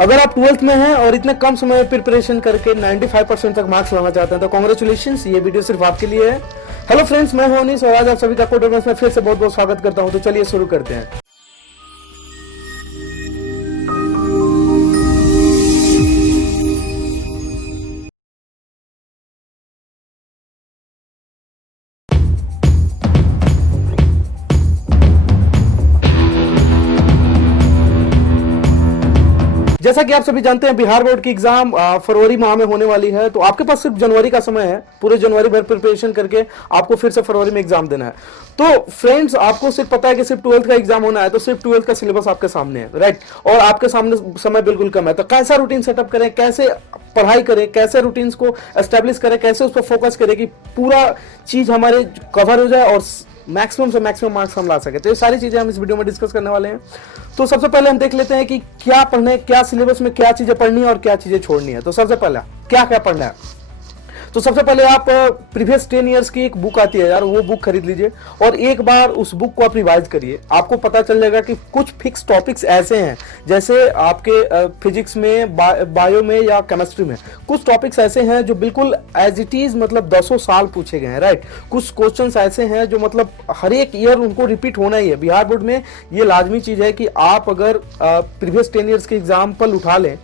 अगर आप 12th में हैं और इतने कम समय में प्रिपरेशन करके 95% तक मार्क्स लाना चाहते हैं तो कांग्रेचुलेशंस, ये वीडियो सिर्फ आपके लिए है। हेलो फ्रेंड्स, मैं हूं अनीस और आज आप सभी का कोडर में फिर से बहुत बहुत स्वागत करता हूं। तो चलिए शुरू करते हैं। जैसा कि आप सभी जानते हैं, बिहार बोर्ड की एग्जाम फरवरी माह में होने वाली है। तो आपके पास सिर्फ जनवरी का समय है, पूरे जनवरी भर प्रिपरेशन करके आपको फिर से फरवरी में एग्जाम देना है। तो फ्रेंड्स, आपको सिर्फ पता है कि सिर्फ 12th का एग्जाम होना है, तो सिर्फ 12th का सिलेबस आपके सामने है, राइट। और आपके सामने समय बिल्कुल कम है। तो कैसा रूटीन सेटअप करें, कैसे पढ़ाई करें, कैसे रूटीन्स को एस्टेब्लिश करें, कैसे उस पर फोकस करें कि पूरा चीज हमारे कवर हो जाए और मैक्सिमम से मैक्सिमम मार्क्स हम ला सके। तो ये सारी चीजें हम इस वीडियो में डिस्कस करने वाले हैं। तो सबसे पहले हम देख लेते हैं कि क्या पढ़ना है, क्या सिलेबस में क्या चीजें पढ़नी है और क्या चीजें छोड़नी है। तो सबसे पहला क्या क्या पढ़ना है, तो सबसे पहले आप प्रीवियस 10 इयर्स की एक बुक आती है यार, वो बुक खरीद लीजिए और एक बार उस बुक को आप रिवाइज करिए। आपको पता चल जाएगा कि कुछ फिक्स टॉपिक्स ऐसे हैं, जैसे आपके फिजिक्स में, बायो में या केमिस्ट्री में कुछ टॉपिक्स ऐसे हैं जो बिल्कुल एज इट इज मतलब दसों साल पूछे गए हैं, राइट। कुछ क्वेश्चंस ऐसे हैं जो मतलब हर एक ईयर उनको रिपीट होना ही है। बिहार बोर्ड में ये लाजमी चीज है कि आप अगर प्रीवियस 10 इयर्स के एग्जाम्पल उठा लें,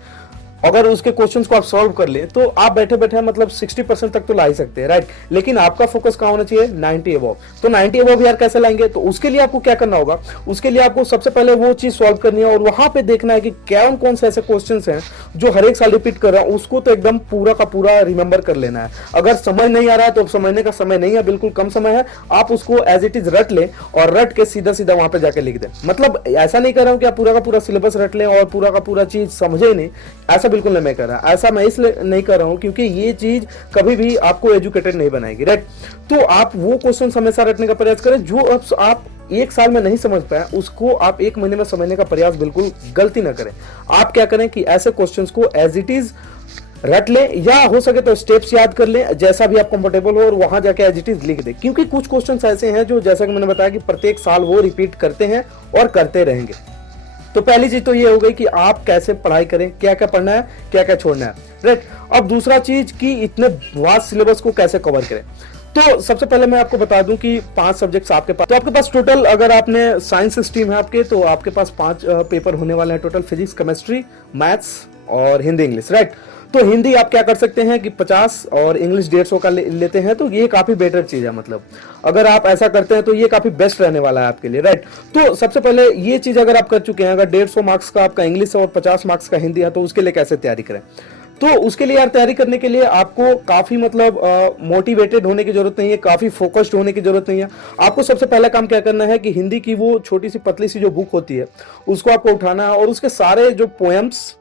अगर उसके क्वेश्चंस को आप सॉल्व कर ले तो आप बैठे बैठे मतलब 60% तक तो ला ही सकते हैं, राइट। लेकिन आपका फोकस कहाँ होना चाहिए, 90 अबव। तो 90 अबव यार कैसे लाएंगे, तो उसके लिए आपको क्या करना होगा, उसके लिए आपको सबसे पहले वो चीज सॉल्व करनी है और वहां पे देखना है कि कौन कौन से ऐसे क्वेश्चंस हैं जो हर एक साल रिपीट कर रहा है, उसको तो एकदम पूरा का पूरा रिमेंबर कर लेना है। अगर समझ नहीं आ रहा है तो समझने का समय नहीं है, बिल्कुल कम समय है, आप उसको एज इट इज रट लें और रट के सीधा सीधा वहां पे जाके लिख दें। मतलब ऐसा नहीं कर रहा हूं कि आप पूरा का पूरा सिलेबस रट लें और पूरा का पूरा चीज समझे नहीं, ऐसा बिल्कुल नहीं मैं कर रहा। ऐसा मैं इसलिए नहीं कर रहा हूं क्योंकि ये चीज कभी भी आपको एजुकेटेड नहीं बनाएगी, राइट। तो आप वो क्वेश्चन हमेशा रटने का प्रयास करें जो आप एक साल में नहीं समझ पाए, उसको आप एक महीने में समझने का प्रयास बिल्कुल गलती ना करें। आप क्या करें कि ऐसे क्वेश्चंस को एज इट इज रट लें या हो सके तो स्टेप्स याद कर लें, जैसा भी आप कंफर्टेबल हो, और वहां जाके एज इट इज लिख दें। क्योंकि कुछ क्वेश्चंस ऐसे हैं जो, जैसा कि मैंने बताया, कि प्रत्येक साल वो रिपीट करते हैं और करते रहेंगे। तो पहली चीज तो ये हो गई कि आप कैसे पढ़ाई करें, क्या क्या पढ़ना है, क्या क्या छोड़ना है, राइट। अब दूसरा चीज कि इतने वास्ट सिलेबस को कैसे कवर करें। तो सबसे पहले मैं आपको बता दूं कि 5 सब्जेक्ट्स आपके पास, तो आपके पास टोटल, अगर आपने साइंस स्ट्रीम है आपके, तो आपके पास 5 पेपर होने वाले हैं टोटल, फिजिक्स, केमिस्ट्री, मैथ्स और हिंदी इंग्लिश, राइट। तो हिंदी आप क्या कर सकते हैं कि 50 और इंग्लिश 150 का लेते हैं, तो ये काफी बेटर चीज है। मतलब अगर आप ऐसा करते हैं तो ये काफी बेस्ट रहने वाला है आपके लिए, राइट। तो सबसे पहले ये चीज अगर आप कर चुके हैं, अगर 150 मार्क्स का आपका इंग्लिश और 50 मार्क्स का हिंदी है, तो उसके लिए कैसे तैयारी करें। तो उसके लिए यार तैयारी करने के लिए आपको काफी मतलब मोटिवेटेड होने की जरूरत नहीं है, काफी फोकस्ड होने की जरूरत नहीं है। आपको सबसे पहला काम क्या करना है कि हिंदी की वो छोटी सी पतली सी जो बुक होती है उसको आपको उठाना है और उसके सारे जो पोएम्स,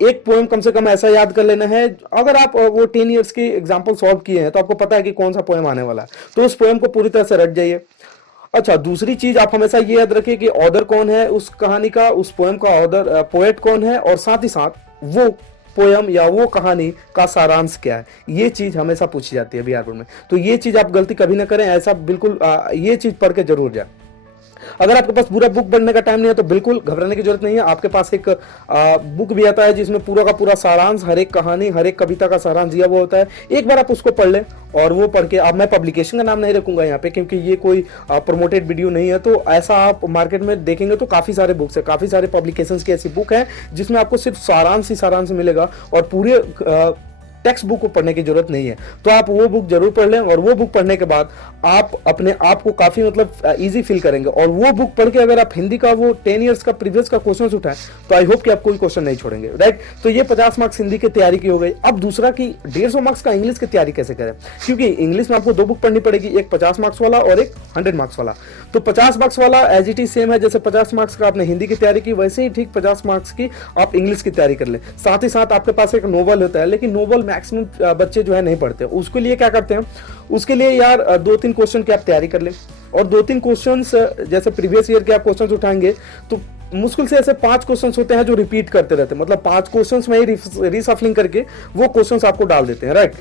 एक पोएम कम से कम ऐसा याद कर लेना है। अगर आप वो 10 इयर्स की एग्जाम्पल सॉल्व किए हैं तो आपको पता है कि कौन सा पोएम आने वाला है, तो उस पोएम को पूरी तरह से रट जाइए। अच्छा, दूसरी चीज आप हमेशा ये याद रखिए कि ऑथर कौन है उस कहानी का, उस पोएम का ऑथर, पोएट कौन है, और साथ ही साथ वो पोएम या वो कहानी का सारांश क्या है। ये चीज हमेशा पूछी जाती है बिहार बोर्ड में, तो ये चीज आप गलती कभी ना करें। ऐसा बिल्कुल ये चीज पढ़ के जरूर जाए। अगर आपके पास पूरा बुक पढ़ने का टाइम नहीं है तो बिल्कुल घबराने की जरूरत नहीं है। आपके पास एक बुक भी आता है जिसमें पूरा का पूरा सारांश, हर एक कहानी, हर एक कविता का सारांश दिया हुआ होता है। एक बार आप उसको पढ़ लें और वो पढ़ के, अब मैं पब्लिकेशन का नाम नहीं रखूंगा यहाँ पे क्योंकि ये कोई प्रोमोटेड वीडियो नहीं है, तो ऐसा आप मार्केट में देखेंगे तो काफी सारे बुक्स है, काफी सारे पब्लिकेशंस की ऐसी बुक है जिसमें आपको सिर्फ सारांश ही सारांश मिलेगा और पूरे टेक्स्ट बुक को पढ़ने की जरूरत नहीं है। तो आप वो बुक जरूर पढ़ लें और वो बुक पढ़ने के बाद आप अपने आप को काफी मतलब इजी फील करेंगे। और वो बुक पढ़ के अगर आप हिंदी का वो 10 इयर्स का प्रीवियस का क्वेश्चन उठाएं तो आई होप कि आप कोई क्वेश्चन नहीं छोड़ेंगे, राइट। तो ये 50 मार्क्स हिंदी की तैयारी की हो गई। अब दूसरा कि 150 मार्क्स का इंग्लिश की तैयारी कैसे करें, क्योंकि इंग्लिश में आपको 2 बुक पढ़नी पड़ेगी, एक 50 मार्क्स वाला और एक 100 मार्क्स वाला। तो 50 मार्क्स वाला एज इट इज सेम है, जैसे 50 मार्क्स का आपने हिंदी की तैयारी की वैसे ही ठीक 50 मार्क्स की आप इंग्लिश की तैयारी कर ले। साथ ही साथ आपके पास एक नोवेल होता है, लेकिन नोवेल मैक्सिमम बच्चे जो है नहीं पढ़ते। उसके लिए क्या करते हैं, उसके लिए यार 2-3 क्वेश्चन की आप तैयारी कर ले और 2-3 क्वेश्चंस जैसे प्रीवियस ईयर के आप क्वेश्चंस उठाएंगे तो मुश्किल से ऐसे 5 क्वेश्चंस होते हैं जो रिपीट करते रहते हैं, मतलब 5 क्वेश्चंस में ही रिसफलिंग करके वो क्वेश्चंस आपको डाल देते हैं, राइट।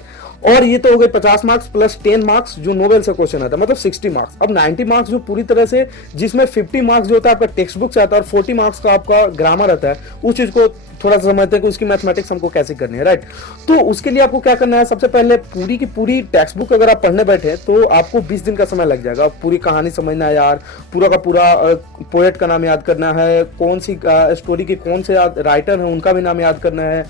और ये तो हो गए 50 मार्क्स प्लस 10 मार्क्स जो नोवेल से क्वेश्चन आता है, मतलब 60 मार्क्स। अब 90 मार्क्स जो पूरी तरह से, जिसमें 50 मार्क्स जो होता है आपका टेक्स्ट बुक से आता है और 40 मार्क्स का आपका ग्रामर आता है, उस चीज को थोड़ा सा समझते हैं कि उसकी मैथमेटिक्स हमको कैसे करनी है, राइट। तो उसके लिए आपको क्या करना है, सबसे पहले पूरी की पूरी टेक्स्ट बुक अगर आप पढ़ने बैठे तो आपको 20 दिन का समय लग जाएगा। पूरी कहानी समझना है यार, पूरा का पूरा पोएट का नाम याद करना है, कौन सी स्टोरी के कौन से राइटर हैं उनका भी नाम याद करना है।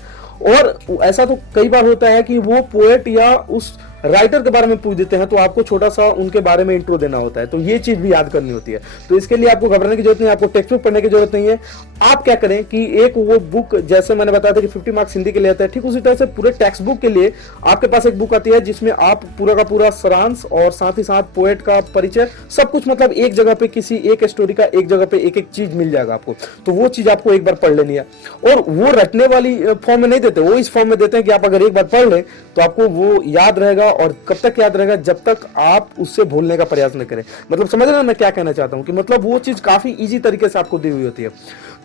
और ऐसा तो कई बार होता है कि वो पोएट या उस राइटर के बारे में पूछ देते हैं, तो आपको छोटा सा उनके बारे में इंट्रो देना होता है, तो ये चीज भी याद करनी होती है। तो इसके लिए आपको घबराने की जरूरत नहीं है, आपको टेक्स्ट बुक पढ़ने की जरूरत नहीं है। आप क्या करें कि एक वो बुक, जैसे मैंने बताया था कि 50 मार्क्स हिंदी के लिए आता है, ठीक उसी तरह से पूरे टेक्स्ट बुक के लिए आपके पास एक बुक आती है जिसमें आप पूरा का पूरा सारांश और साथ ही साथ पोएट का परिचय सब कुछ, मतलब एक जगह पे किसी एक स्टोरी का एक जगह पे एक एक चीज मिल जाएगा आपको। तो वो चीज आपको एक बार पढ़ लेनी है, और वो रटने वाली फॉर्म में नहीं देते, वो इस फॉर्म में देते हैं कि आप अगर एक बार पढ़ लें तो आपको वो याद रहेगा, और कब तक याद रहेगा, जब तक आप उससे भूलने का प्रयास न करें। मतलब समझ रहे हैं मैं क्या कहना चाहता हूं, कि मतलब वो चीज काफी इजी तरीके से आपको दी हुई होती है।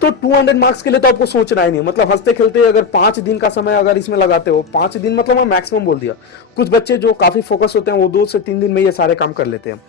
तो 200 मार्क्स के लिए तो आपको सोचना ही नहीं, मतलब हंसते खेलते अगर 5 दिन का समय अगर इसमें लगाते हो, 5 दिन मतलब मैं मैक्सिमम बोल दिया, कुछ बच्चे जो काफी फोकस होते हैं वो 2 से 3 दिन में ये सारे काम कर लेते हैं।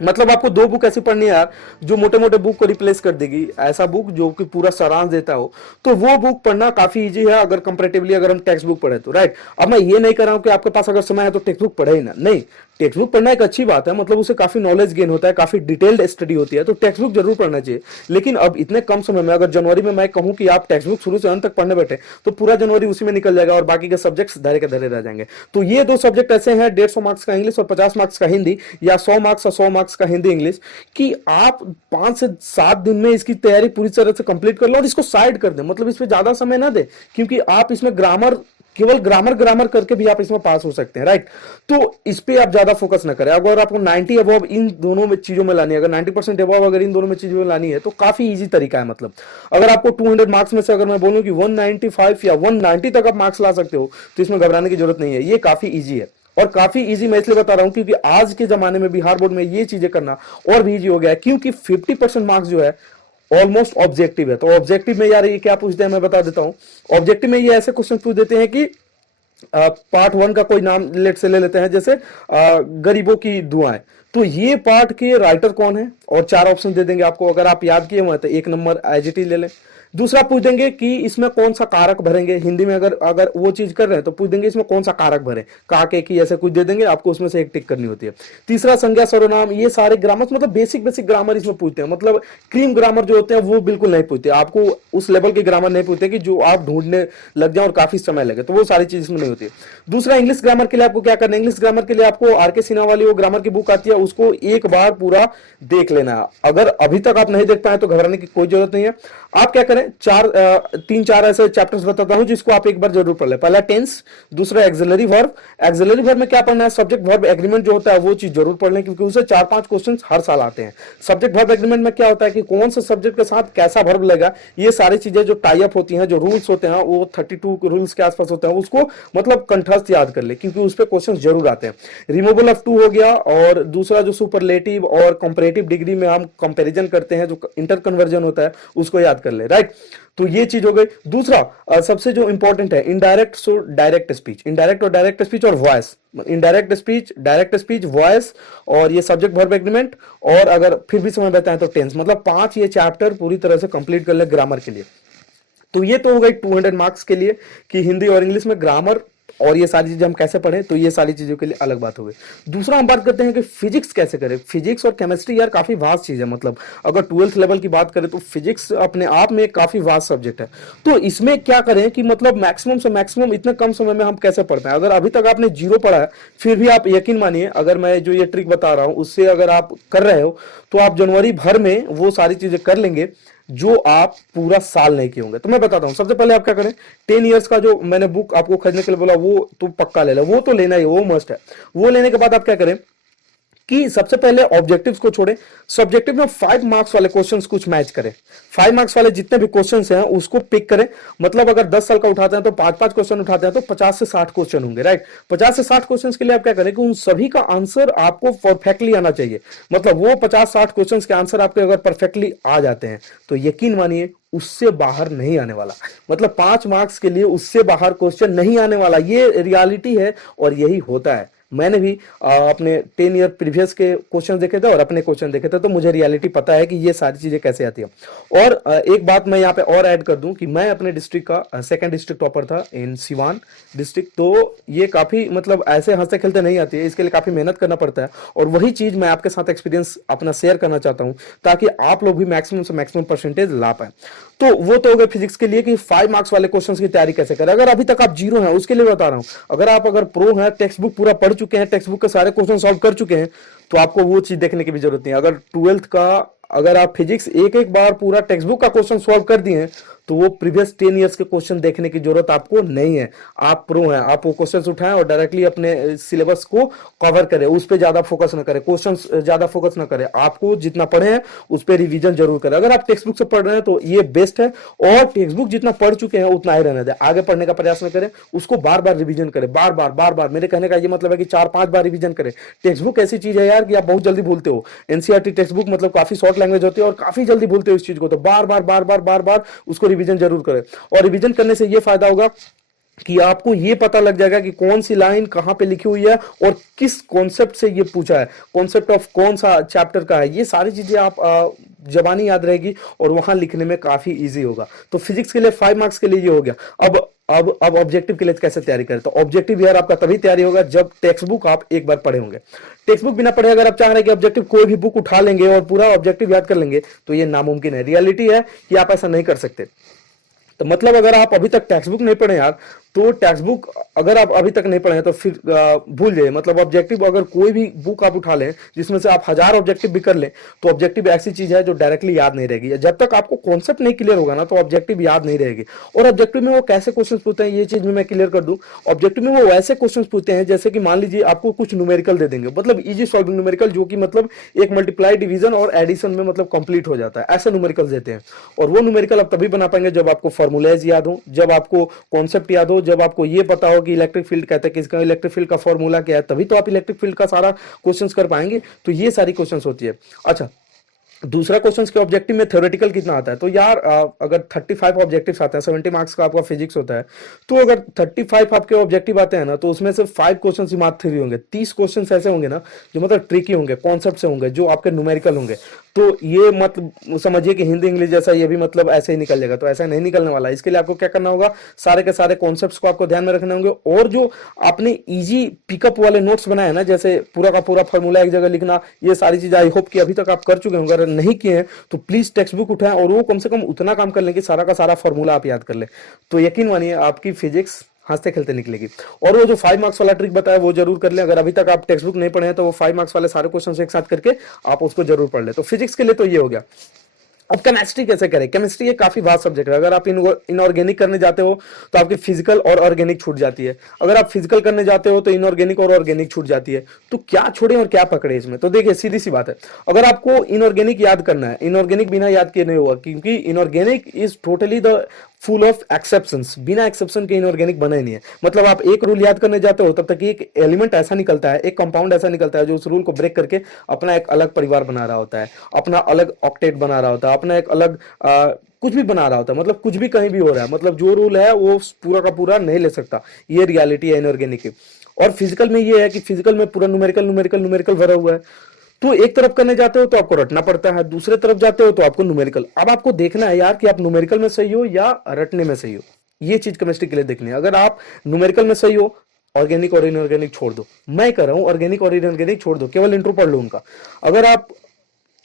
मतलब आपको 2 बुक ऐसी पढ़नी है यार जो मोटे मोटे बुक को रिप्लेस कर देगी, ऐसा बुक जो कि पूरा सारांश देता हो, तो वो बुक पढ़ना काफी इजी है अगर कंपैरेटिवली अगर हम टेक्स्ट बुक पढ़े तो, राइट। अब मैं ये नहीं कर रहा हूं कि आपके पास अगर समय है तो टेक्स्ट बुक पढ़े ही ना, नहीं, टेक्स्ट बुक पढ़ना एक अच्छी बात है, मतलब उससे काफी नॉलेज गेन होता है, काफी डिटेल्ड स्टडी होती है, तो टेक्स्ट बुक जरूर पढ़ना चाहिए। लेकिन अब इतने कम समय में अगर जनवरी में मैं कहूं कि आप टेक्स्ट बुक शुरू से अंत तक पढ़ने बैठे तो पूरा जनवरी उसी में निकल जाएगा और बाकी के सब्जेक्ट्स धरे के धरे रह जाएंगे। तो ये 2 सब्जेक्ट ऐसे हैं, 150 मार्क्स का इंग्लिश और 50 मार्क्स का हिंदी, या 100 मार्क्स और 100 मार्क्स का हिंदी इंग्लिश, कि आप 5 से 7 दिन में इसकी तैयारी पूरी तरह से कंप्लीट कर लो और इसको साइड कर दें, मतलब इस पे ज्यादा समय ना दे, क्योंकि आप इसमें ग्रामर, केवल ग्रामर करके भी आप इसमें पास हो सकते हैं, राइट। तो इस पे आप ज्यादा फोकस ना करें। अगर आपको 90 अबव इन दोनों में चीजों में लानी है, अगर 90% अबव अगर इन दोनों में चीजों में लानी है तो काफी इजी तरीका है। मतलब अगर आपको 200 मार्क्स में से अगर मैं बोलूं कि 195 या 190 तक आप मार्क्स ला सकते हो, तो इसमें घबराने की जरूरत नहीं है, ये काफी ईजी है। और काफी इजी मैं इसलिए बता रहा हूं क्योंकि आज के जमाने में बिहार बोर्ड में ये चीजें करना और भी इजी हो गया है, क्योंकि 50% मार्क्स जो है ऑलमोस्ट ऑब्जेक्टिव है। तो ऑब्जेक्टिव में यार ये क्या पूछते हैं मैं बता देता हूं। ऑब्जेक्टिव में ये ऐसे क्वेश्चन पूछ देते हैं कि पार्ट 1 का कोई नाम लेट से ले लेते हैं, जैसे गरीबों की दुआएं, तो ये पार्ट के राइटर कौन है, और 4 ऑप्शन दे देंगे आपको। अगर आप याद किए हुए तो 1 नंबर एज इट इज ले लें। दूसरा पूछ देंगे कि इसमें कौन सा कारक भरेंगे, हिंदी में अगर अगर वो चीज कर रहे हैं तो पूछ देंगे इसमें कौन सा कारक भरे, का के की, ऐसे कुछ दे देंगे आपको, उसमें से एक टिक करनी होती है। तीसरा संज्ञा सर्वनाम, ये सारे ग्रामर, मतलब बेसिक ग्रामर इसमें पूछते हैं, मतलब क्रीम ग्रामर जो होते हैं वो बिल्कुल नहीं पूछते, आपको उस लेवल के ग्रामर नहीं पूछते कि जो आप ढूंढने लग जाए और काफी समय लगे, तो वो सारी चीज इसमें नहीं होती है। दूसरा इंग्लिश ग्रामर के लिए आपको क्या करना है, इंग्लिश ग्रामर के लिए आपको आर.के. सिन्हा वाली वो ग्रामर की बुक आती है, उसको एक बार पूरा देख लेना है। अगर अभी तक आप नहीं देख पाए तो घबराने की कोई जरूरत नहीं है। आप क्या करें, 3-4 ऐसे चैप्टर्स बताता हूं जिसको आप एक बार जरूर पढ़ ले। पहला टेंस, दूसरा एक्सिलरी वर्ब। एक्सिलरी वर्ब में क्या पढ़ना है, सब्जेक्ट वर्ब एग्रीमेंट जो होता है वो चीज जरूर पढ़ लें, क्योंकि उससे 4-5 क्वेश्चन हर साल आते हैं। सब्जेक्ट वर्ब एग्रीमेंट में क्या होता है कि कौन से सब्जेक्ट के साथ कैसा वर्ब लगेगा, ये सारी चीजें जो टाई अप होती हैं, जो रूल्स होते हैं, वो 32 रूल्स के आसपास होते हैं, उसको मतलब कंठस्थ याद कर ले, क्योंकि उस पर क्वेश्चन जरूर आते हैं। रिमूवल ऑफ टू हो गया, और दूसरा जो सुपरलेटिव और कंपैरेटिव डिग्री में हम कंपैरिजन करते हैं, जो इंटर कन्वर्जन होता है, उसको याद कर ले, राइट। तो ये चीज हो गई। दूसरा सबसे जो इंपॉर्टेंट है, indirect so direct speech, indirect और डायरेक्ट स्पीच और voice, indirect speech, direct speech, voice, और ये सब्जेक्ट वर्ब एग्रीमेंट, और अगर फिर भी समय बता है तो टेंस, मतलब 5 ये चैप्टर पूरी तरह से कंप्लीट कर ले ग्रामर के लिए। तो ये तो हो गई 200 मार्क्स के लिए कि हिंदी और इंग्लिश में ग्रामर और ये सारी चीजें हम कैसे पढ़ें, तो ये सारी चीजों के लिए अलग बात हो गई। दूसरा हम बात करते हैं कि फिजिक्स कैसे करें। फिजिक्स और केमिस्ट्री यार काफी वास्ट चीज है, मतलब अगर 12th लेवल की बात करें तो फिजिक्स अपने आप में एक काफी वास्ट सब्जेक्ट है। तो इसमें क्या करें कि मतलब मैक्सिमम से मैक्सिमम इतने कम समय में हम कैसे पढ़ पाए। अगर अभी तक आपने 0 पढ़ा है, फिर भी आप यकीन मानिए, अगर मैं जो ये ट्रिक बता रहा हूं उससे अगर आप कर रहे हो तो आप जनवरी भर में वो सारी चीजें कर लेंगे जो आप पूरा साल नहीं किए होंगे। तो मैं बताता हूं, सबसे पहले आप क्या करें, 10 इयर्स का जो मैंने बुक आपको खरीदने के लिए बोला वो तो पक्का ले लो, वो तो लेना ही, वो मस्ट है। वो लेने के बाद आप क्या करें, कि सबसे पहले ऑब्जेक्टिव्स को छोड़े, सब्जेक्टिव में 5 मार्क्स वाले क्वेश्चंस कुछ मैच करें। 5 मार्क्स वाले जितने भी क्वेश्चंस हैं उसको पिक करें। मतलब अगर 10 साल का उठाते हैं तो 5-5 क्वेश्चन उठाते हैं तो 50 से 60 क्वेश्चन होंगे, राइट। 50 से 60 क्वेश्चंस के लिए आप क्या करें कि उन सभी का आंसर आपको परफेक्टली आना चाहिए। मतलब वो 50-60 क्वेश्चंस के आंसर आपके अगर परफेक्टली आ जाते हैं तो यकीन मानिए उससे बाहर नहीं आने वाला। मतलब 5 मार्क्स के लिए उससे बाहर क्वेश्चन नहीं आने वाला, ये रियलिटी है और यही होता है। मैंने भी अपने 10 ईयर प्रीवियस के क्वेश्चन देखे थे और अपने क्वेश्चन देखे थे, तो मुझे रियलिटी पता है कि ये सारी चीजें कैसे आती है। और एक बात मैं यहाँ पे और ऐड कर दूं कि मैं अपने डिस्ट्रिक्ट का सेकंड डिस्ट्रिक्ट टॉपर था इन सिवान डिस्ट्रिक्ट। तो ये काफी मतलब ऐसे हंसते खेलते नहीं आती है, इसके लिए काफी मेहनत करना पड़ता है। और वही चीज मैं आपके साथ एक्सपीरियंस अपना शेयर करना चाहता हूँ ताकि आप लोग भी मैक्सिमम से मैक्सिमम परसेंटेज ला पाए। तो वो तो हो गए फिजिक्स के लिए कि 5 मार्क्स वाले क्वेश्चंस की तैयारी कैसे करें। अगर अभी तक आप जीरो हैं उसके लिए बता रहा हूं, अगर प्रो हैं, टेक्स्ट बुक पूरा पढ़ चुके हैं, टेक्स्ट बुक के सारे क्वेश्चन सॉल्व कर चुके हैं, तो आपको वो चीज देखने की भी जरूरत नहीं है। अगर 12th का अगर आप फिजिक्स एक एक बार पूरा टेक्स्ट बुक का क्वेश्चन सॉल्व कर दिए हैं तो वो प्रीवियस 10 इयर्स के क्वेश्चन देखने की जरूरत आपको नहीं है। आप प्रो हैं, आप वो क्वेश्चंस उठाएं और डायरेक्टली अपने सिलेबस को कवर करें, उस पर ज्यादा फोकस ना करें, क्वेश्चंस ज्यादा फोकस ना करें। आपको जितना पढ़े हैं उस पर रिवीजन जरूर करें। अगर आप टेक्स्ट बुक से पढ़ रहे हैं तो ये बेस्ट है, और टेक्स्ट बुक जितना पढ़ चुके हैं उतना ही रहने दें, आगे पढ़ने का प्रयास न करें, उसको बार बार रिवीजन करें, बार बार बार बार। मेरे कहने का ये मतलब है कि 4-5 बार रिवीजन करें। टेक्स्ट बुक ऐसी चीज है यार कि आप बहुत जल्दी भूलते हो। एनसीईआरटी टेक्स्ट बुक मतलब काफी शॉर्ट लैंग्वेज होती है और काफी जल्दी भूलते हो इस चीज को, तो बार बार बार बार बार बार उसको रिवीजन जरूर करें। और रिवीजन करने से यह फायदा होगा कि आपको यह पता लग जाएगा कि कौन सी लाइन कहां पे लिखी हुई है और किस कॉन्सेप्ट से ये पूछा है, कॉन्सेप्ट ऑफ कौन सा चैप्टर का है। ये सारी चीजें आप जबानी याद रहेगी और वहां लिखने में काफी इजी होगा। तो फिजिक्स के लिए 5 मार्क्स के लिए ये हो गया। अब ऑब्जेक्टिव के लिए कैसे तैयारी करें? तो ऑब्जेक्टिव यार आपका तभी तैयारी होगा जब टेक्स्ट बुक आप एक बार पढ़े होंगे। टेक्स्ट बुक बिना पढ़े अगर आप चाह रहे हैं कि ऑब्जेक्टिव कोई भी बुक उठा लेंगे और पूरा ऑब्जेक्टिव याद कर लेंगे तो ये नामुमकिन है। रियलिटी है कि आप ऐसा नहीं कर सकते। तो मतलब अगर आप अभी तक टेक्स्ट बुक नहीं पढ़े यार, तो टेक्स्ट बुक अगर आप अभी तक नहीं पढ़े तो फिर भूल जाइए। मतलब ऑब्जेक्टिव अगर कोई भी बुक आप उठा लें जिसमें से आप 1000 ऑब्जेक्टिव भी कर लें तो ऑब्जेक्टिव ऐसी चीज है जो डायरेक्टली याद नहीं रहेगी। जब तक आपको कॉन्सेप्ट नहीं क्लियर होगा ना तो ऑब्जेक्टिव याद नहीं रहेगी। और ऑब्जेक्टिव में वो कैसे क्वेश्चन पूछते हैं ये चीज में मैं क्लियर कर दूं। ऑब्जेक्टिव में वो ऐसे क्वेश्चन पूछते हैं जैसे कि मान लीजिए आपको कुछ न्यूमेरिकल दे देंगे, मतलब इजी सॉल्विंग न्यूमेरिकल, जो कि मतलब एक मल्टीप्लाई, डिवीजन और एडिशन में मतलब कंप्लीट हो जाता है, ऐसे न्यूमेरिकल देते हैं। और वो न्यूमेरिकल आप तभी बना पाएंगे जब आपको फॉर्मूलाज याद हो, जब आपको कॉन्सेप्ट याद हो, जब आपको ये पता हो कि इलेक्ट्रिक फील्ड कहते हैं किसका, इलेक्ट्रिक फील्ड का फॉर्मूला क्या है, तभी तो आप इलेक्ट्रिक फील्ड का सारा क्वेश्चंस कर पाएंगे। तो ये सारी क्वेश्चंस होती है। अच्छा, दूसरा क्वेश्चन के ऑब्जेक्टिव में थ्योरेटिकल कितना आता है? तो यार अगर 35 ऑब्जेक्टिव्स आते हैं, 70 मार्क्स का आपका फिजिक्स होता है, तो अगर 35 आपके ऑब्जेक्टिव आते हैं ना तो उसमें से 5 क्वेश्चन ही मात्र थ्योरी होंगे, 30 क्वेश्चन ऐसे होंगे ना जो मतलब ट्रिकी होंगे, कॉन्सेप्ट से होंगे, जो आपके न्यूमेरिकल होंगे। तो ये मत समझिए कि हिंदी इंग्लिश जैसा ये भी मतलब ऐसे ही निकल जाएगा, तो ऐसा नहीं निकलने वाला। इसके लिए आपको क्या करना होगा, सारे के सारे कॉन्सेप्ट्स को आपको ध्यान में रखने होंगे। और जो आपने इजी पिकअप वाले नोट्स बनाए ना, जैसे पूरा का पूरा फॉर्मूला एक जगह लिखना, ये सारी चीजें आई होप कि अभी तक आप कर चुके होंगे। अगर नहीं किए हैं तो प्लीज टेक्स्ट बुक उठाएं और वो कम से कम उतना काम कर लें कि सारा का सारा फॉर्मूला आप याद कर लें। तो यकीन मानिए आपकी फिजिक्स हंसते खेलते निकलेगी। और वो जो 5 मार्क्स वाला ट्रिक बताया वो जरूर कर लें। अगर अभी तक आप टेक्स्ट बुक नहीं पढ़े हैं तो वो 5 मार्क्स वाले सारे क्वेश्चन एक साथ करके आप उसको जरूर पढ़ लें। तो फिजिक्स के लिए तो ये हो गया। अब केमिस्ट्री कैसे करें? केमिस्ट्री एक काफी वास्ट सब्जेक्ट है। अगर आप इनऑर्गेनिक करने जाते हो तो आपकी फिजिकल और ऑर्गेनिक छूट जाती है, अगर आप फिजिकल करने जाते हो तो इनऑर्गेनिक और ऑर्गेनिक छूट जाती है। तो क्या छोड़े और क्या पकड़े इसमें? तो देखिए सीधी सी बात है, अगर आपको इनऑर्गेनिक याद करना है, इनऑर्गेनिक बिना याद किए नहीं होगा, क्योंकि inorganic is totally the full of exceptions. बिना एक्सेप्शन के इनऑर्गेनिक बना ही नहीं है। मतलब आप एक रूल याद करने जाते हो तब तक एक एलिमेंट ऐसा निकलता है, एक कंपाउंड ऐसा निकलता है जो उस रूल को ब्रेक करके अपना एक अलग परिवार बना रहा होता है, अपना अलग ऑक्टेट बना रहा होता है, अपना एक अलग कुछ भी बना रहा होता है। मतलब कुछ भी कहीं भी हो रहा है, मतलब जो रूल है वो पूरा का पूरा नहीं ले सकता। ये रियलिटी है इनऑर्गेनिक की। और फिजिकल में ये है कि फिजिकल में पूरा न्यूमेरिकल न्यूमेरिकल न्यूमेरिकल भरा हुआ है। तो एक तरफ करने जाते हो तो आपको रटना पड़ता है, दूसरे तरफ जाते हो तो आपको न्यूमेरिकल। अब आपको देखना है यार कि आप न्यूमेरिकल में सही हो या रटने में सही हो। ये चीज केमिस्ट्री के लिए देखनी है। अगर आप न्यूमेरिकल में सही हो, ऑर्गेनिक और इनऑर्गेनिक छोड़ दो। मैं कह रहा हूं ऑर्गेनिक और इनऑर्गेनिक छोड़ दो, केवल इंट्रो पढ़ लो उनका। अगर आप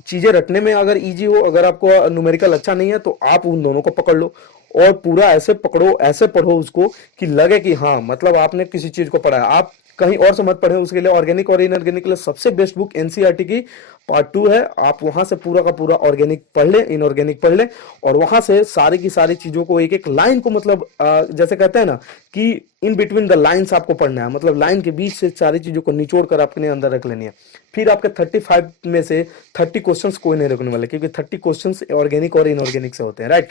चीजें रटने में अगर इजी हो, अगर आपको न्यूमेरिकल अच्छा नहीं है तो आप उन दोनों को पकड़ लो और पूरा ऐसे पकड़ो, ऐसे पढ़ो उसको कि लगे कि हाँ मतलब आपने किसी चीज को पढ़ा है। आप कहीं और से मत पढ़े। उसके लिए ऑर्गेनिक और इनऑर्गेनिक के लिए सबसे बेस्ट बुक एनसीईआरटी की पार्ट 2 है। आप वहां से पूरा का पूरा ऑर्गेनिक पढ़ ले, इनऑर्गेनिक पढ़ ले और वहां से सारी की सारी चीजों को एक एक लाइन को मतलब जैसे कहते हैं ना कि इन बिटवीन द लाइन्स आपको पढ़ना है, मतलब लाइन के बीच से सारी चीजों को निचोड़ कर अपने अंदर रख लेनी है। फिर आपके 35 में से 30 क्वेश्चंस कोई नहीं रखने वाले, क्योंकि 30 क्वेश्चंस ऑर्गेनिक और इनऑर्गेनिक से होते हैं, राइट।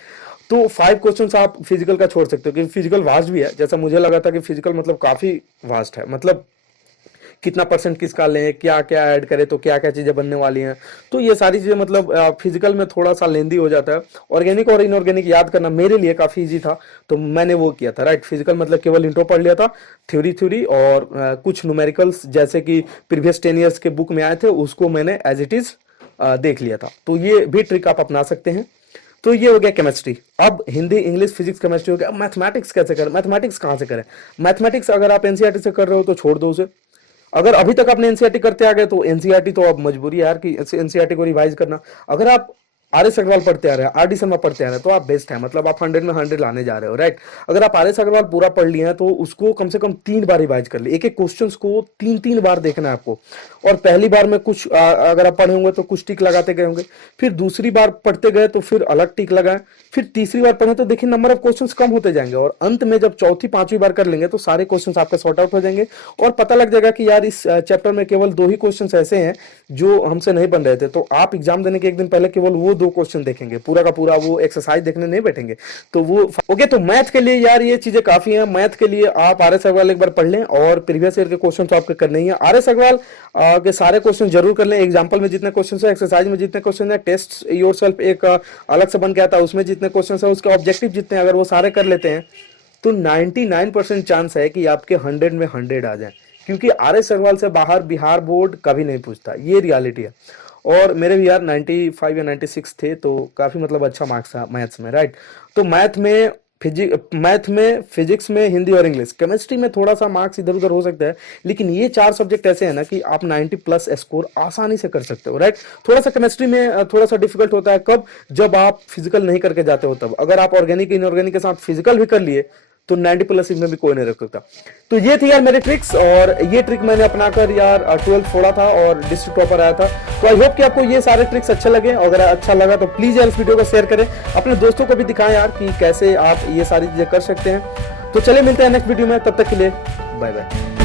तो 5 क्वेश्चंस आप फिजिकल का छोड़ सकते हो, क्योंकि फिजिकल वास्ट भी है। जैसा मुझे लगा था कि फिजिकल मतलब काफी वास्ट है, मतलब कितना परसेंट किसका लें, क्या क्या ऐड करें, तो क्या क्या चीजें बनने वाली हैं, तो ये सारी चीजें मतलब फिजिकल में थोड़ा सा लेंदी हो जाता है। ऑर्गेनिक और इनऑर्गेनिक याद करना मेरे लिए काफी इजी था, तो मैंने वो किया था, राइट। फिजिकल मतलब केवल इंट्रो पढ़ लिया था, थ्योरी और कुछ न्यूमेरिकल्स जैसे कि प्रीवियस 10 ईयर्स के बुक में आए थे उसको मैंने एज इट इज देख लिया था। तो ये भी ट्रिक आप अपना सकते हैं। तो ये हो गया केमिस्ट्री। अब हिंदी, इंग्लिश, फिजिक्स, केमिस्ट्री हो गया। अब मैथमेटिक्स कैसे करें, मैथमेटिक्स कहाँ से करें? मैथमेटिक्स अगर आप एनसीईआरटी से कर रहे हो तो छोड़ दो उसे। अगर अभी तक आपने एनसीईआरटी करते आ गए तो एनसीईआरटी तो अब मजबूरी है यार कि एनसीईआरटी को रिवाइज करना। अगर आप आर एस अग्रवाल पढ़ते आ रहे हैं, आर डी शर्मा पढ़ते आ रहे हैं, तो आप बेस्ट है, मतलब आप 100 में 100 लाने जा रहे हो, राइट। अगर आप आर एस अग्रवाल पूरा पढ़ लिए हैं तो उसको कम से कम 3 बार रिवाइज कर लिए, एक एक क्वेश्चन को 3-3 बार देखना है आपको। और पहली बार में कुछ अगर आप पढ़े होंगे तो कुछ टिक लगाते गए होंगे, फिर दूसरी बार पढ़ते गए तो फिर अलग टिक लगाए, फिर तीसरी बार पढ़े तो देखिए नंबर ऑफ क्वेश्चंस कम होते जाएंगे, और अंत में जब चौथी 5वीं बार कर लेंगे तो सारे क्वेश्चंस आपके सॉर्ट आउट हो जाएंगे, और पता लग जाएगा कि यार इस चैप्टर में केवल 2 ही क्वेश्चंस ऐसे हैं जो हमसे नहीं बन रहे थे। तो आप एग्जाम देने के एक दिन पहले केवल वो 2 क्वेश्चन देखेंगे, पूरा का पूरा वो एक्सरसाइज देखने नहीं बैठेंगे। तो वो ओके। तो मैथ के लिए यार ये चीजें काफी हैं। मैथ के लिए आप आर एस अग्रवाल एक बार पढ़ लें, और प्रीवियस ईयर के क्वेश्चन तो आपके करने ही है। आर एस अग्रवाल के सारे क्वेश्चन जरूर कर लें। एग्जाम्पल में जितने क्वेश्चन है, एक्सरसाइज में जितने क्वेश्चन है, टेस्ट योरसेल्फ एक अलग से बन के आता है उसमें जितने क्वेश्चन है, उसके ऑब्जेक्टिव जितने, अगर वो सारे कर लेते हैं तो 99% चांस है कि आपके 100 में 100 आ जाए, क्योंकि आर एस अग्रवाल से बाहर बिहार बोर्ड कभी नहीं पूछता, ये रियलिटी है। और मेरे भी यार 95 या 96 थे, तो काफी मतलब अच्छा मार्क्स था मैथ्स में, राइट। तो मैथ में, फिजिक्स में, हिंदी और इंग्लिश। केमिस्ट्री में थोड़ा सा मार्क्स इधर उधर हो सकता है, लेकिन ये 4 सब्जेक्ट ऐसे हैं ना कि आप 90 प्लस स्कोर आसानी से कर सकते हो, राइट। थोड़ा सा केमिस्ट्री में थोड़ा सा डिफिकल्ट होता है, कब? जब आप फिजिकल नहीं करके जाते हो तब। अगर आप ऑर्गेनिक इनऑर्गेनिक के साथ फिजिकल भी कर लिए तो 90 प्लस इसमें भी कोई नहीं रख सकता। तो ये थी यार मेरी ट्रिक्स, और ये ट्रिक मैंने अपनाकर यार 12th फोड़ा था और डिस्ट्रिक्ट टॉपर आया था। तो आई होप कि आपको ये सारे ट्रिक्स अच्छे लगे। अगर अच्छा लगा तो प्लीज यार इस वीडियो को शेयर करें, अपने दोस्तों को भी दिखाएं यार कि कैसे आप ये सारी चीजें कर सकते हैं। तो चलिए मिलते हैं नेक्स्ट वीडियो में, तब तक के लिए बाय बाय।